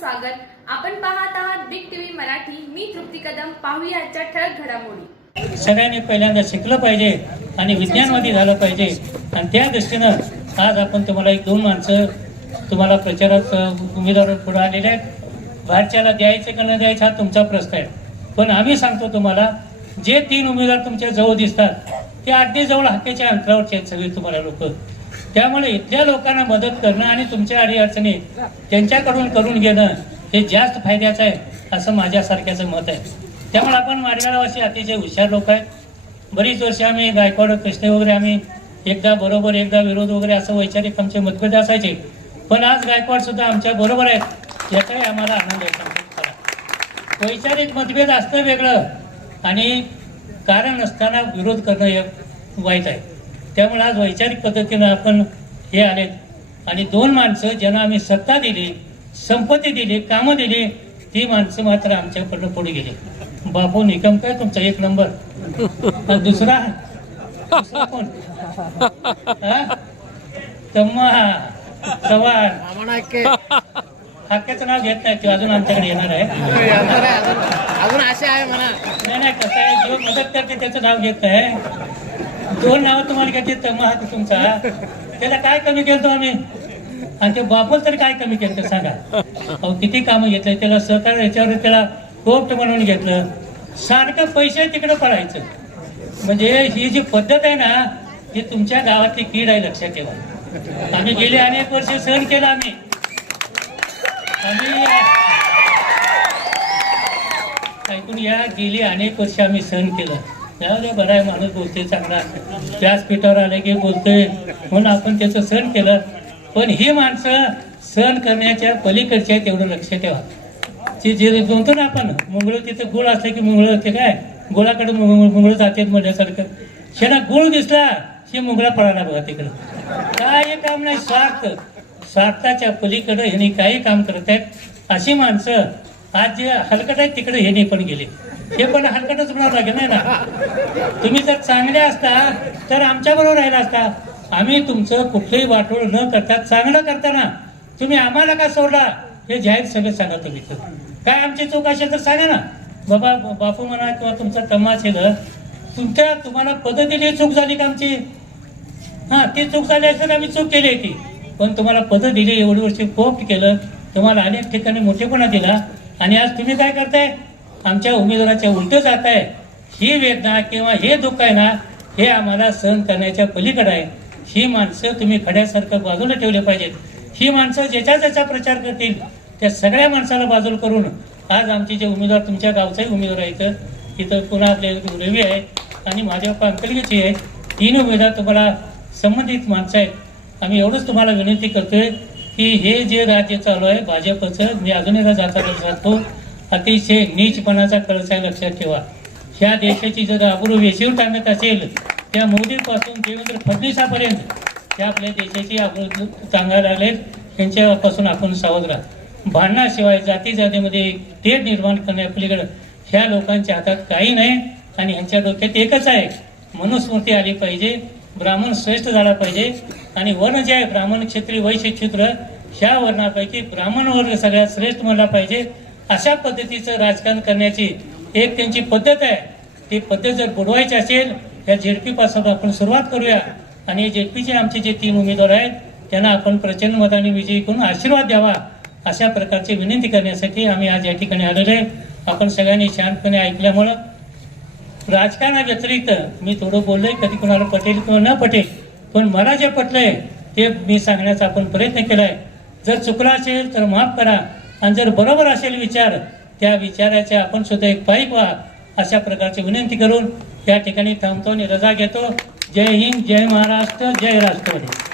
स्वागत. आपण पाहत आहात बिग टीव्ही मराठी. मी तृप्ती कदम. पाहूया आजच्या ठळक घडामोडी. सगळ्यांनी पहिल्यांदा शिकलं पाहिजे आणि विज्ञानवादी झालं पाहिजे. आणि त्या दृष्टीनं आज आपण तुम्हाला एक दोन माणसं तुम्हाला प्रचारात उमेदवार पुढे आलेले आहेत. भारच्याला द्यायचं का न द्यायचा हा तुमचा प्रश्न आहे. पण आम्ही सांगतो तुम्हाला जे तीन उमेदवार तुमच्या जवळ दिसतात ते अगदी जवळ हाकेच्या अंतरावरचे आहेत सगळे तुम्हाला लोक. त्यामुळे इथल्या लोकांना मदत करणं आणि तुमच्या अडीअडचणी त्यांच्याकडून करून घेणं हे जास्त फायद्याचं आहे असं माझ्यासारख्याचं मत आहे. त्यामुळे आपण माडगाळावासी अतिशय हुशार लोक आहेत. बरीच वर्ष आम्ही गायकवाड कृष्ण वगैरे आम्ही एकदा बरोबर एकदा विरोध वगैरे असं वैचारिक आमचे मतभेद असायचे. पण आज गायकवाड सुद्धा आमच्या बरोबर आहेत याचाही आम्हाला आनंद आहे. वैचारिक मतभेद असणं वेगळं आणि कारण नसताना विरोध करणं हे वाईट आहे. त्यामुळे आज वैचारिक पद्धतीनं आपण हे आलेत. आणि दोन माणसं ज्यांना आम्ही सत्ता दिली संपत्ती दिली कामं दिली ती माणसं मात्र आमच्याकडनं पुढे गेली. बापू निकम काय तुमचा? एक नंबर. दुसरा? कोण? हक्काचं नाव घेत नाही ते अजून आमच्याकडे येणार आहे. अजून असे आहे म्हणा. नाही नाही कसं आहे? जो मदत करते त्याचं नाव घेत आहे दोन नाव तुम्हाला घेतली तम्मा तुमचा त्याला काय कमी केलं आम्ही? आणि ते बापूल तर काय कमी केलं सांगा. अहो किती कामं घेतलं त्याला सहकार याच्यावर त्याला कोप्ट म्हणून घेतलं. सारखं पैसे तिकडे पडायचं. म्हणजे ही जी पद्धत आहे ना ही तुमच्या गावातली कीड आहे लक्षात ठेवा. आम्ही गेले अनेक वर्ष सहन केलं आम्ही. आम्ही ऐकून या गेली अनेक वर्ष आम्ही सहन केलं. अरे बरं आहे माणूस बोलते चांगला. व्यासपीठावर आले की बोलतोय. म्हणून आपण त्याचं सहन केलं. पण ही माणसं सहन करण्याच्या पलीकडचे तेवढं लक्ष ठेवा. ते जे म्हणतो ना आपण मुंगळ तिथं गुळ असलं की मुंगळ ते काय? गुळाकडे मुंगळ जाते म्हणण्यासारखं. शेणा गुळ दिसला हे मुंगळा पळाला बघा तिकडं. काय काम नाही स्वार्थ. स्वार्थाच्या पलीकडं ह्यांनी काही काम करत आहेत अशी माणसं आज जे हलकट आहेत तिकडे ह्यांनी पण गेले. हे पण हलकटच म्हणावं लागेल नाही ना? तुम्ही जर चांगले असता तर आमच्या बरोबर राहिला असता. आम्ही तुमचं कुठलंही वाटोळ न करता चांगलं करताना तुम्ही आम्हाला का सोडला? हे जाहीर सगळं सांगा तुम्ही. काय आमची चूक असेल तर सांगा ना. बाबा बापू म्हणा किंवा तुमचा तम्मा असेल तुमच्या तुम्हाला पद्धतीने चूक झाली का आमची? हां ती चूक झाली असेल आम्ही चूक केली आहे ती. पण तुम्हाला पद दिली एवढी वर्षी पोप्ट केलं तुम्हाला अनेक ठिकाणी मोठेपणा दिला. आणि आज तुम्ही काय करताय? आमच्या उमेदवाराच्या उलट आहे. ही वेदना किंवा हे दुःख आहे ना हे आम्हाला सहन करण्याच्या पलीकडे आहे. ही माणसं तुम्ही खड्यासारखं बाजूला ठेवले पाहिजेत. ही माणसं ज्याच्या ज्याचा प्रचार करतील त्या सगळ्या माणसाला बाजूला करून आज आमचे जे उमेदवार तुमच्या गावचाही उमेदवार आहे इथं इथं पुन्हा आपले रवी आहे आणि माझ्या अंकलगीची आहे तीन उमेदवार तुम्हाला संबंधित माणसं आहेत. आम्ही एवढंच तुम्हाला विनंती करतोय की हे जे राज्य चालू आहे भाजपचं मी अजून एकदा जाता सांगतो अतिशय नीचपणाचा कळसा आहे लक्षात ठेवा. ह्या देशाची जर आबरू वेशीवर टाकत असेल त्या मोदीपासून देवेंद्र फडणवीसापर्यंत त्या आपल्या देशाची आबरू चांगायला लागलेत त्यांच्यापासून आपण सावध राहा. भांडणाशिवाय जाती जातीमध्ये तेढ निर्माण करण्यापलीकडं ह्या लोकांच्या हातात काही नाही आणि ह्यांच्या डोक्यात एकच आहे. मनुस्मृती आली पाहिजे ब्राह्मण श्रेष्ठ झाला पाहिजे आणि वर्ण जे आहे ब्राह्मण क्षत्रिय वैश्य क्षेत्र ह्या वर्णापैकी ब्राह्मण वर्ग सगळ्यात श्रेष्ठ म्हणला पाहिजे. अशा पद्धतीचं राजकारण करण्याची एक त्यांची पद्धत आहे. ती पद्धत जर बुडवायची असेल या झेडपीपासून आपण सुरुवात करूया. आणि झेडपीचे आमचे जे तीन उमेदवार आहेत त्यांना आपण प्रचंड मताने विजयी करून आशीर्वाद द्यावा अशा प्रकारची विनंती करण्यासाठी आम्ही आज या ठिकाणी आलेलो आहे. आपण सगळ्यांनी शांतपणे ऐकल्यामुळं राजकारणाव्यतिरिक्त मी थोडं बोललोय कधी कोणाला पटेल किंवा न पटेल पण मला जे पटलंय ते मी सांगण्याचा आपण प्रयत्न केलाय. जर चुकला असेल तर माफ करा. आणि जर बरोबर असेल विचार त्या विचाराचे आपण सुद्धा एक पाईप व्हा अशा प्रकारची विनंती करून या ठिकाणी थांबतो आणि रजा घेतो. जय हिंद जय महाराष्ट्र जय राष्ट्रवादी.